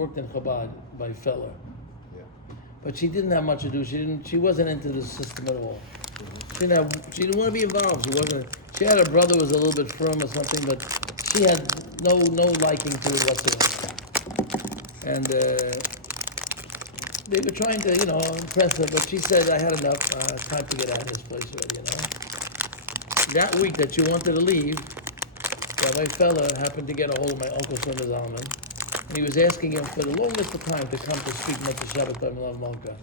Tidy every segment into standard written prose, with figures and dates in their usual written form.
worked in Chabad by Feller. Yeah. But she didn't have much to do. She wasn't into the system at all. She didn't want to be involved. She had a brother who was a little bit firm or something, but she had no liking to it whatsoever. And they were trying to, impress her, but she said, I had enough. It's time to get out of this place already, That week that she wanted to leave, Rabbi Feller happened to get a hold of my uncle Shlomo Zalman, and he was asking him for the longest of time to come to speak Mitzvah Shabbat B'Milav Malka.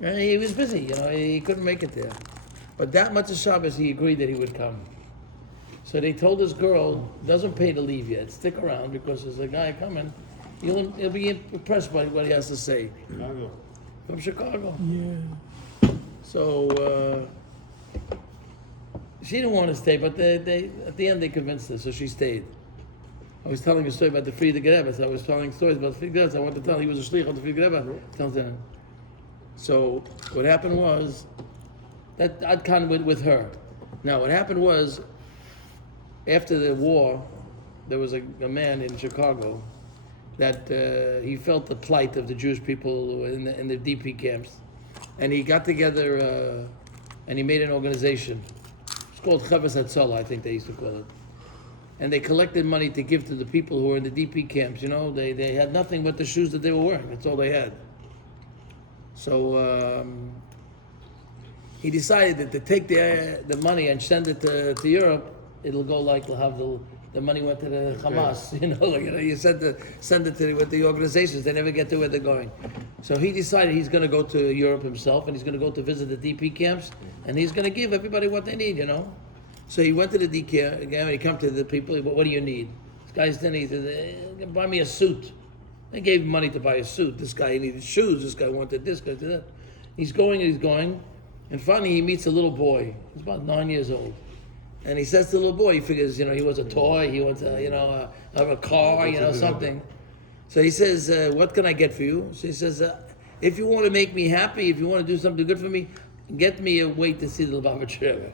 And he was busy, he couldn't make it there. But that Mitzvah Shabbos, he agreed that he would come. So they told this girl, doesn't pay to leave yet, stick around, because there's a guy coming, he'll be impressed by what he has to say. Chicago. From Chicago. Yeah. So, she didn't want to stay, but they at the end they convinced her, so she stayed. I was telling a story about the Friedrich Rebbe. So I was telling stories about the Friedrich Rebbe. I wanted to tell he was a shliach of the Friedrich Rebbe. Tells him. So what happened was that I'd come with her. Now what happened was after the war, there was a man in Chicago that he felt the plight of the Jewish people in the DP camps, and he got together and he made an organization. It's called Chavas Hatzalah, I think they used to call it. And they collected money to give to the people who were in the DP camps. They had nothing but the shoes that they were wearing. That's all they had. So he decided that to take the money and send it to Europe, it'll go like the money went to the Hamas. You send it to the organizations. They never get to where they're going. So he decided he's going to go to Europe himself, and he's going to go to visit the DP camps, and he's going to give everybody what they need. So he went to the DK again. He come to the people. What do you need? This guy's then he said, buy me a suit. They gave him money to buy a suit. This guy needed shoes. This guy wanted this, guy did that. He's going, and finally he meets a little boy. He's about 9 years old, and he says to the little boy, he figures, he wants a toy. He wants a car, something. So he says, what can I get for you? So he says, if you want to make me happy, if you want to do something good for me, get me a way to see the Lubavitch Rebbe.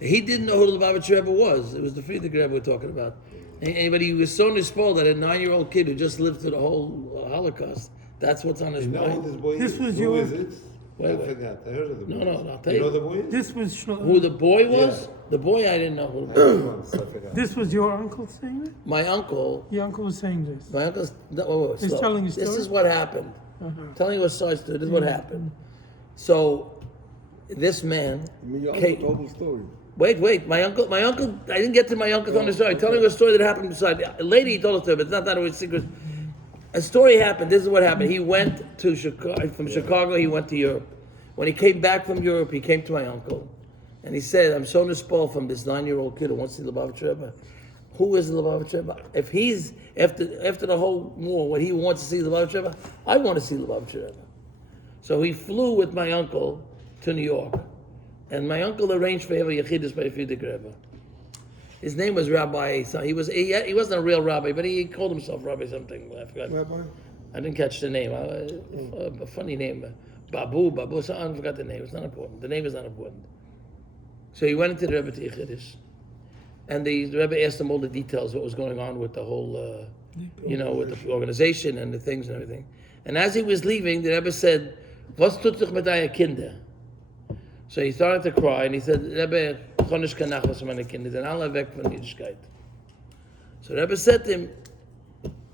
He didn't know who the Lubavitch Rebbe was. It was the Friedrich Rebbe we're talking about. But he was so nispoiled that a 9-year-old kid who just lived through the whole Holocaust, that's what's on his mind. This was Who your... is it? Wait. I forgot. I heard of the boy. No, I'll tell You you. know the boy? This was... Who the boy was? Yeah. The boy, I didn't know who the boy was. I forgot. This was your uncle saying it? My uncle, Your uncle was saying this. He's telling a story? This is what happened. Uh-huh. Telling you a story, this is what happened. So, this man Your came... uncle told the story. Wait, my uncle, I didn't get to my uncle telling the story. Telling you a story that happened beside. A lady told us to, but it's not that it was secret. A story happened, this is what happened. He went to Chicago, from Chicago he went to Europe. When he came back from Europe, he came to my uncle. And he said, I'm so nispoiled from this 9-year-old kid who wants to see the Lubavitch Rebbe. Who is the Lubavitch Rebbe? If he's, after the whole war, when he wants to see the Lubavitch Rebbe, I want to see the Lubavitch Rebbe. So he flew with my uncle to New York. And my uncle arranged for him a yechidus by the Friedrich Rebbe. His name was Rabbi. So he wasn't a real rabbi, but he called himself Rabbi something. I forgot. Rabbi? I didn't catch the name. A funny name, Babu. So I forgot the name. It's not important. The name is not important. So he went into the Rebbe to yechidus, and the Rebbe asked him all the details, what was going on with the whole, with the organization and the things and everything. And as he was leaving, the Rebbe said, "Was tut sich mit deinen Kinder?" So he started to cry, and he said, Rebbe, chonish kanach was meine Kinder, den alle weg von Yiddishkeit. So Rebbe said to him,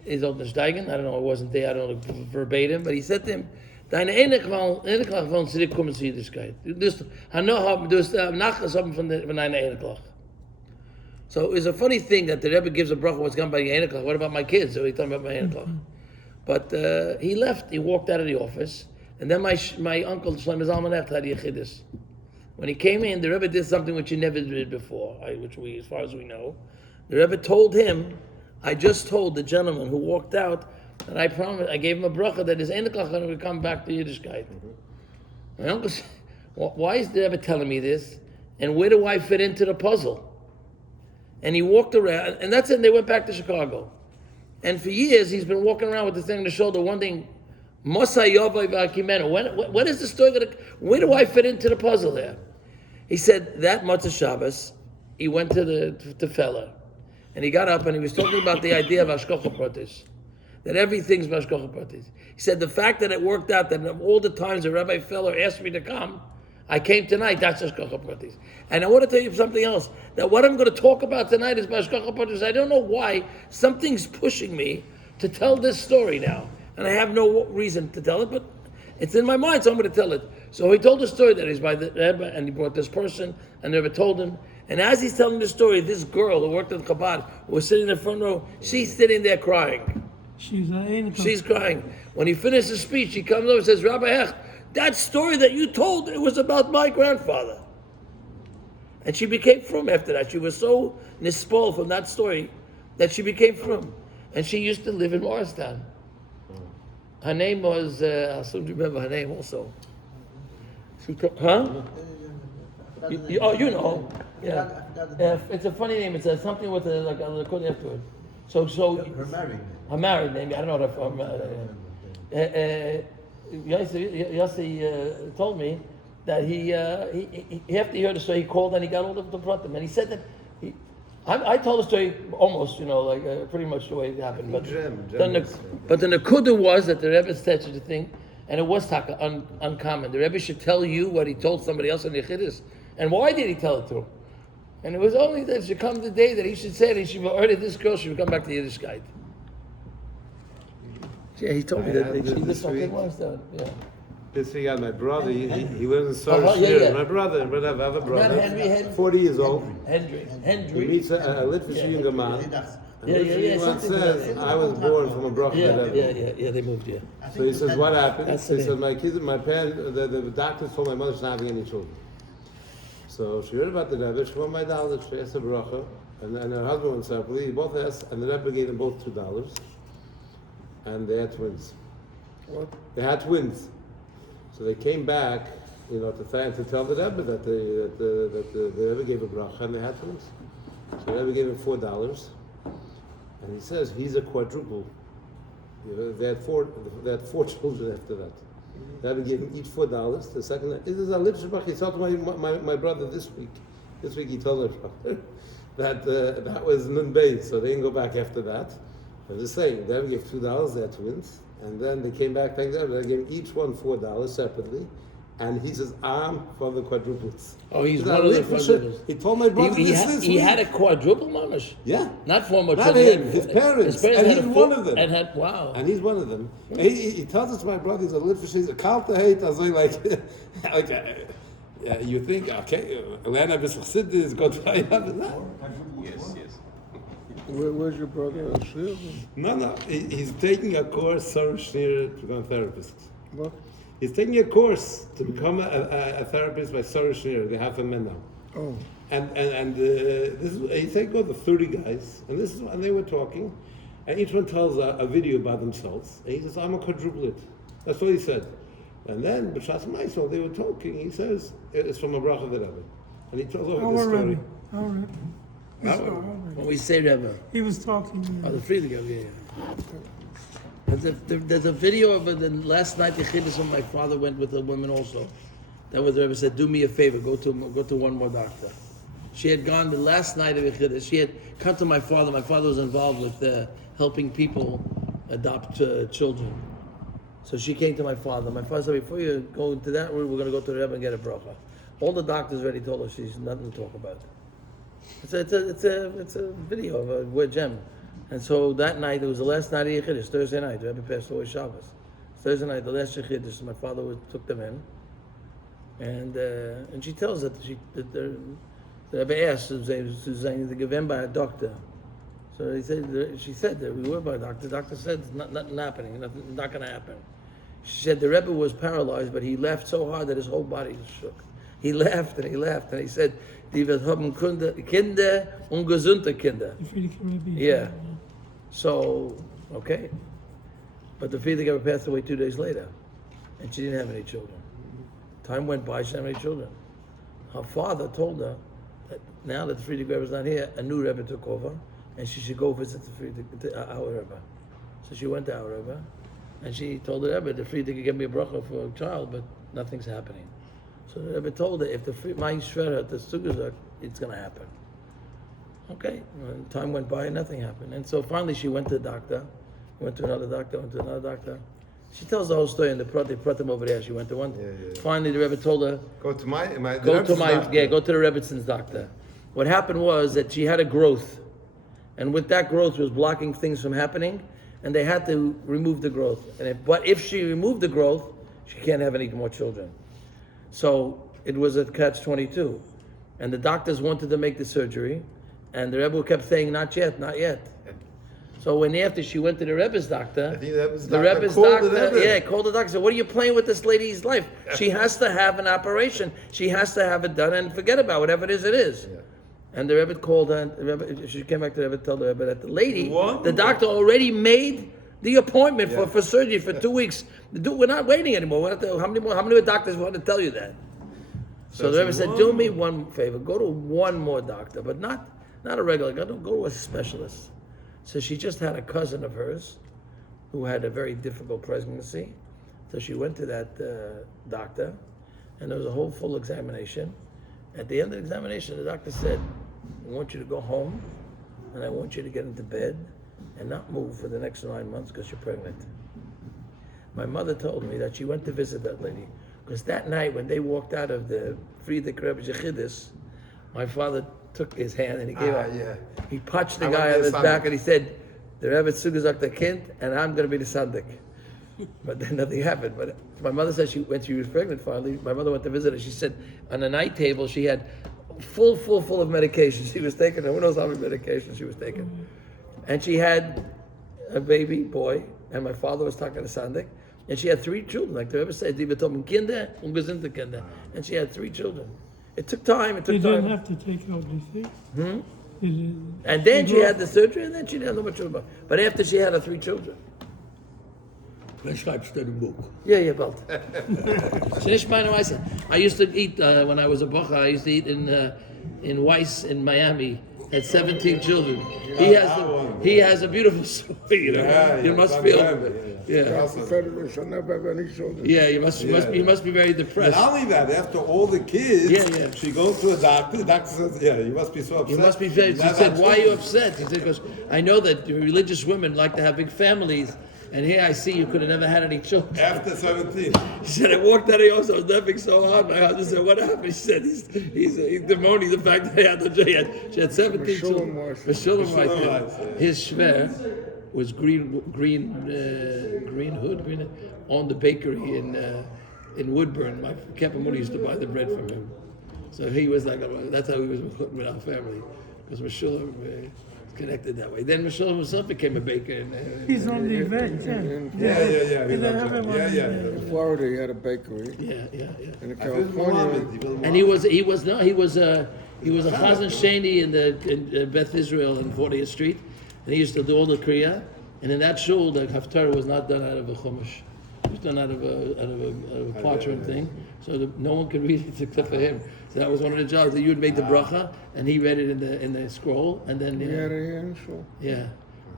he's old Nishsteigen, I don't know, I wasn't there, I don't know verbatim, but he said to him, deine eniglich wollen zurückkommen zu Yiddishkeit. Du hast Nachlass haben von deiner eniglich. So it's a funny thing that the Rebbe gives a bracha what's gone by the eniglich. What about my kids? So he's talking about my eniglich. But he left, he walked out of the office, and then my uncle Shlomo Zalman had yechidus. When he came in, the Rebbe did something which he never did before, as far as we know. The Rebbe told him, I just told the gentleman who walked out that I promised, I gave him a bracha that his eniglich will come back to Yiddishkeit. My uncle said, why is the Rebbe telling me this? And where do I fit into the puzzle? And he walked around, and that's it, and they went back to Chicago. And for years, he's been walking around with this thing on the shoulder, wondering, when is the story going to, where do I fit into the puzzle there? He said that Motzei Shabbos, he went to Feller, and he got up and he was talking about the idea of Hashgacha Pratis. that everything's Mashkocha Pratis. He said the fact that it worked out that of all the times the Rabbi Feller asked me to come, I came tonight, that's Mashkocha Pratis. And I want to tell you something else, that what I'm going to talk about tonight is Mashkocha Pratis. I don't know why, something's pushing me to tell this story now. And I have no reason to tell it, but it's in my mind, so I'm going to tell it. So he told the story that he's by the Rebbe, and he brought this person, and the Rebbe told him. And as he's telling the story, this girl who worked at Chabad, who was sitting in the front row, she's sitting there crying. She's crying. When he finished his speech, he comes over and says, Rabbi Hecht, that story that you told, it was about my grandfather. And she became frum after that. She was so nispol from that story that she became frum. And she used to live in Morristown. Her name was, I'll soon remember her name also. Huh? You know. Yeah. It's a funny name. It's something with like a code afterward. So her married name. I don't know what Yossi told me that he after he heard the story, he called and he got all of the pratim, and he said that I told the story almost, pretty much the way it happened. But the nekuda was that the Rebbe said such a thing, and it was taka uncommon. The Rebbe should tell you what he told somebody else in the Yechidus. And why did he tell it to him? And it was only that it should come the day that he should say it. He should have heard it. This girl should come back to Yiddishkeit. Yeah, he told me that she lived something once done. Yeah. This week, my brother, he lives in Sarah. My brother, I have a brother, Not Henry. 40 years old. Hendry. He meets a Litvish younger man. Yeah. Man says, I was born from a bracha. Yeah, they moved, yeah. So he says, what happened? That's He said, my parents, the doctors told my mother she's not having any children. So she heard about the Rebbe, she won my dollar, she asked a bracha, and her husband went separately, both asked, and the Rebbe gave them both $2. And they had twins. What? They had twins. So they came back, to tell the Rebbe that the Rebbe gave a bracha and they had twins. So the Rebbe gave him $4, and he says he's a quadruple. They had four children after that. The Rebbe gave him each $4. The second, this is a little he told my brother this week. This week he told my brother that was Nun Beis, so they didn't go back after that. I'm just saying, the Rebbe gave $2, they had twins. And then they came back, thank God, they gave each one $4 separately. And he says, I'm for the quadruplets. Oh, he's one of the quadruplets. He told my brother he had a quadruple, mamash? Yeah. Not four more children. Not him, his parents. And he's one of them. Wow. And he's one of them. He tells us, my brother, he's a litvish, he's a kalta hate, I was you think, okay, Elena B'Chassid is going to find out. Yes. Where's your brother? No. He's taking a course, Sarah Schneer, to become a therapist. What? He's taking a course to become a therapist by Sarah Schneer. They have him in now. Oh. And this is, he said, go to 30 guys, and they were talking, and each one tells a video about themselves. And he says, I'm a quadruplet. That's what he said. And then, B'Shas Maisel, they were talking. He says, it's from a bracha of the Rebbe. And he tells over the story. When we say Rebbe. He was talking. Oh, the Friedrich, yeah. There's a video of the last night Yechidus when my father went with a woman also. That was the Rebbe said, do me a favor, go to one more doctor. She had gone the last night of Yechidus. She had come to my father. My father was involved with helping people adopt children. So she came to my father. My father said, before you go into that room, we're going to go to the Rebbe and get a bracha. All the doctors already told her she's nothing to talk about. It's a video of a word gem. And so that night, it was the last night of Yechidus, Thursday night. The Rebbe passed away Shabbos. Thursday night, the last Yechidus, my father took them in. And she tells that the Rebbe asked Suzanne to give him by a doctor. So she said that we were by a doctor. The doctor said nothing happening, nothing, not going to happen. She said the Rebbe was paralyzed, but he laughed so hard that his whole body shook. He laughed and he said, "Die wird haben Kinder und gesunde Kinder." Yeah. So, okay. But the Friedrich Rebbe passed away 2 days later, and she didn't have any children. Time went by, she didn't have any children. Her father told her that now that the Friedrich Rebbe is not here, a new Rebbe took over, and she should go visit our Rebbe. So she went to our Rebbe, and she told the Rebbe, the Friedrich could give me a bracha for a child, but nothing's happening. So the Rebbe told her, if the my Shvera, the Sugazak, it's going to happen. Okay, and time went by and nothing happened. And so finally she went to the doctor, went to another doctor. She tells the whole story in the pratim over there. She went to one. Finally, the Rebbe told her, Go to my go to the Rebbitzon's doctor. What happened was that she had a growth, and with that growth was blocking things from happening, and they had to remove the growth. But if she removed the growth, she can't have any more children. So it was a catch-22, and the doctors wanted to make the surgery, and the Rebbe kept saying, not yet. So when after she went to the Rebbe's doctor, I think the Rebbe's doctor called the Rebbe. called the doctor. Said, "What are you playing with this lady's life? She has to have an operation. She has to have it done, and forget about whatever it is." Yeah. And the Rebbe called her. She came back to the Rebbe, told the Rebbe that the lady, the doctor already made the appointment for surgery for 2 weeks. We're not waiting anymore. How many doctors want to tell you that? So the Rebbe said, "Do me one favor. Go to one more doctor, but not a regular. Go to a specialist." So she just had a cousin of hers who had a very difficult pregnancy. So she went to that doctor, and there was a whole full examination. At the end of the examination, the doctor said, "I want you to go home, and I want you to get into bed and not move for the next 9 months because you're pregnant." My mother told me that she went to visit that lady, because that night when they walked out of the Friedrich Rebbe Yechidus, my father took his hand and he gave up. Yeah. He punched the I guy want on the his sandik. back and he said, "The Rebbe Tzugazak the kind, and I'm going to be the sandik." But then nothing happened. But my mother said when she was pregnant finally, my mother went to visit her. She said on the night table she had full of medication. She was taking, who knows how many medications she was taking. And she had a baby boy, and my father was talking to sandik. And she had 3 children, like the Rebbe said, die betomen Kinder und gesunde Kinder. And she had 3 children. It took time. You didn't have to take out the thing. And then she had the surgery, and then she didn't have no more children. But after she had her 3 children. Yeah, bald. I used to eat, when I was a bocha, I used to eat in Weiss in Miami. Had 17 children. He has a beautiful story, you know. Yeah, You must feel it. Yeah. Federer shall never have any children. Yeah, you must be very And depressed. not only that, after all the kids, Yeah. she goes to a doctor. The doctor says, "Yeah, you must be so upset." You must be very. She said, "Why are you upset?" He said, "Because I know that religious women like to have big families, and here I see you could have never had any children." After 17. She said, "I walked out of your house, I was laughing so hard." My husband said, "What happened?" She said, "He's bemoaning the fact that he had no child." She had 17 children. Meshulam Weiss. His shver was green hood on the bakery in Woodburn. My Captain Moody used to buy the bread from him. So he was like, that's how he was with our family, because Meshulam connected that way. Then Meshulam himself became a baker. He's on the event, Yeah. They have him on the In Florida, he had a bakery. Yeah. And in California, And he was a Chazan Sheni in Beth Israel in 40th Street, and he used to do all the Kriya. And in that shul, the Haftarah was not done out of a chumash; it was done out of a parchment thing, so that no one could read it except for him. So that was one of the jobs that you would make the bracha, and he read it in the scroll, and then he had a hand show. yeah.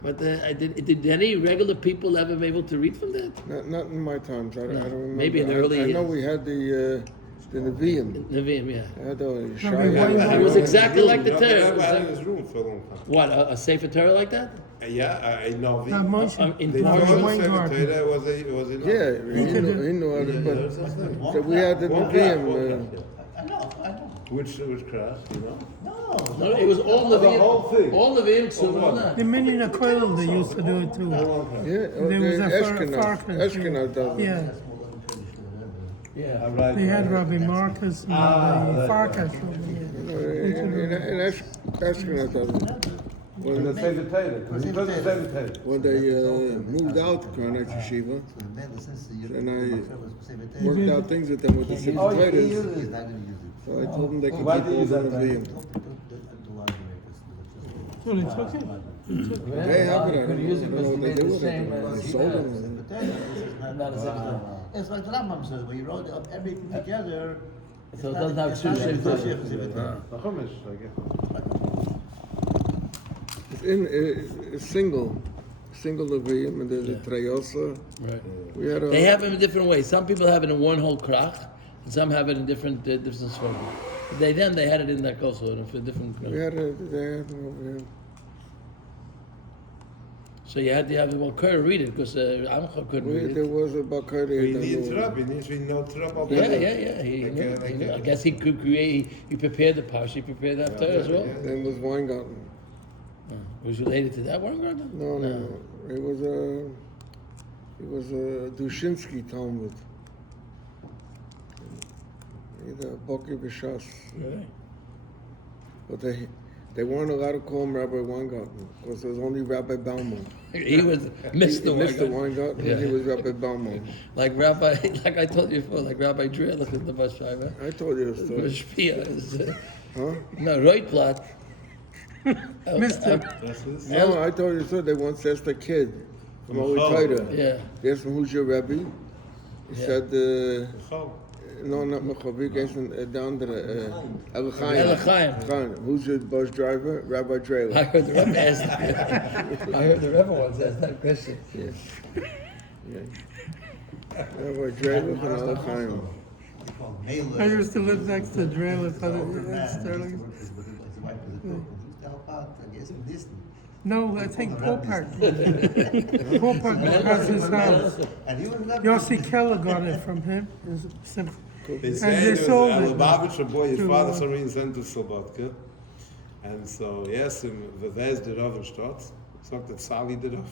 But did any regular people ever be able to read from that? Not in my times. I don't remember. Maybe in the early I know years. we had the Nevi'im. Nevi'im, yeah. I had the It was exactly like the Torah. Rebbe had in his room for a long time. What, a Sefer Torah like that? Yeah, I know. In The parchment? first Weingarten. secretary was in. Yeah, he knew how to, but so we had the Nevi'im. I know. Which class, you know? No, it was all The Nevi'im. whole thing. All Nevi'im, so not. The Minyan Koil, they used to do it too. Yeah, There was a Ashkenaz. Ashkenaz does it. Yeah, Yeah. they had Rabbi Marcus and Rabbi Farkas. In Ashkenaz does it. In the same Torah. He does the same Torah. When they moved out to Karnat Yeshiva, and I worked out things with them with the Sefer Torahs. So I told them they could keep all the Nevi'im. So they took it? They have it. I don't know what they do with it. They sold them. It's like the Rambam says, when you wrote up everything together. So it doesn't have two Sefer Torah. The Chumash, I guess. It's in a single Nevi'im, and there's a Treyosa. Right. We had They have it in different ways. Some people have it in one whole krach, and some have it in different forms. They had it in that also in a different. They had it over here. So you had to have the Bokar read it because Amcha couldn't read There it. was a Bakari. He needs rub. He needs to know trouble. Yeah. He knew. I guess he could create. He prepared the parsha. He prepared that Torah as well. Then was Weingarten. Was related to that one, Garden? No. It was a Dushinsky Talmud. Either Boki B'Shas. Really? But they weren't allowed to call him Rabbi Weingarten because there was only Rabbi Bauman. He was Mr. Mr. Weingarten. Weingarten, Yeah. he was Rabbi Bauman. Like I told you before, like Rabbi Dre, look at the bus driver. I told you the story. Mashpia. Huh? No, Reutblatt. Mr. No, I told you the story. They once asked a kid from Holy Torah. Yeah. They asked him, who's your Rebbe? He Yeah. said, no, not Mechavi, down there, El Chaim. El Chaim. Chaim. Who's your bus driver? Rabbi I Drela. heard the Rebbe ask that. I heard the Rebbe once ask that question. Rabbi Drela and El Chaim. I used to live next to Drela, Sterling. No, I think Popart. Popart has his house. Yossi Keller got it from him. It's simple. They And say they there sold was a it. Lubavitcher boy, his To, father Sarin sent to Slobodka. And so he asked him, where's the Rav in Stadt? Sagt er, Sali the Rav.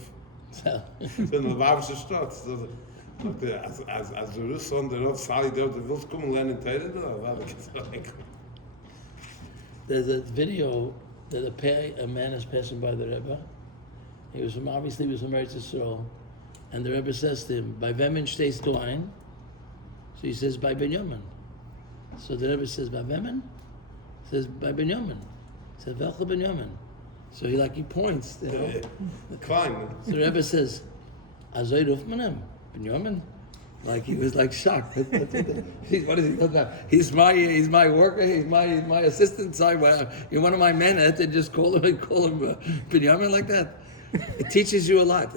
So, In the Lubavitcher Stadt. So, sagt er, als du rust von der Rav, Sali der Rav, du willst kommen lernen Teile da? Weil ich gesagt, there's a video that a man is passing by the Rebbe. He was from Eretz Yisrael, and the Rebbe says to him, "By Vemen stehst du ein?" So he says, "By Benjamin." So the Rebbe says, "By Vemen?" He says, "By Benjamin." He says, "Welche Benjamin?" So he points. You know? Klein. So the Rebbe says, "Azoi ruft man him, Benjamin." Like he was like shocked. What is he talking about? He's my worker. He's my assistant. So you're one of my men. I had to just call him Binyamin like that. It teaches you a lot.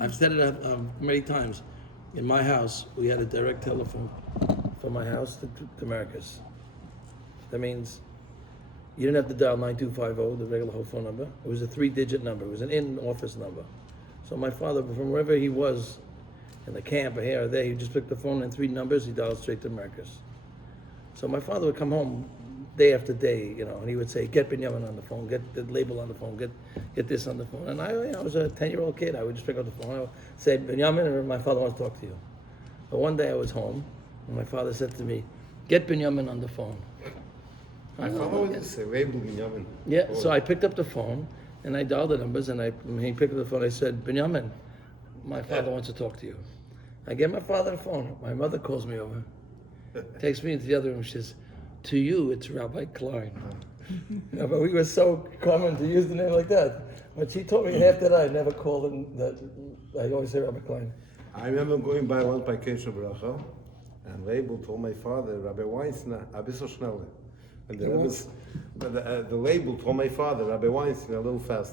I've said it many times. In my house, we had a direct telephone from my house to Marcus. That means you didn't have to dial 9250, the regular whole phone number. It was a 3-digit number. It was an in-office number. So my father, from wherever he was, in the camp or here or there, he just picked the phone and 3 numbers, he dialed straight to Marcus. So my father would come home day after day, and he would say, "Get Benjamin on the phone, get the label on the phone, get this on the phone." And I was a 10-year-old kid. I would just pick up the phone. I would say, "Benjamin," and my father wants to talk to you. But one day I was home, and my father said to me, "Get Benjamin on the phone." My father would say, Rebbe Binyamin. Yeah, so I picked up the phone, and I dialed the numbers, and when he picked up the phone, I said, "Benjamin, my father wants to talk to you." I get my father the phone. My mother calls me over, takes me into the other room. She says, "To you, it's Rabbi Klein." But we were so common to use the name like that. But she told me after that I never called him that. I always say Rabbi Klein. I remember going by one by Keshe Bracha, and Rebbe told my father, Rabbi Weinstein, a bisschen schneller. And the label told my father, Rabbi Weinstein, a little faster.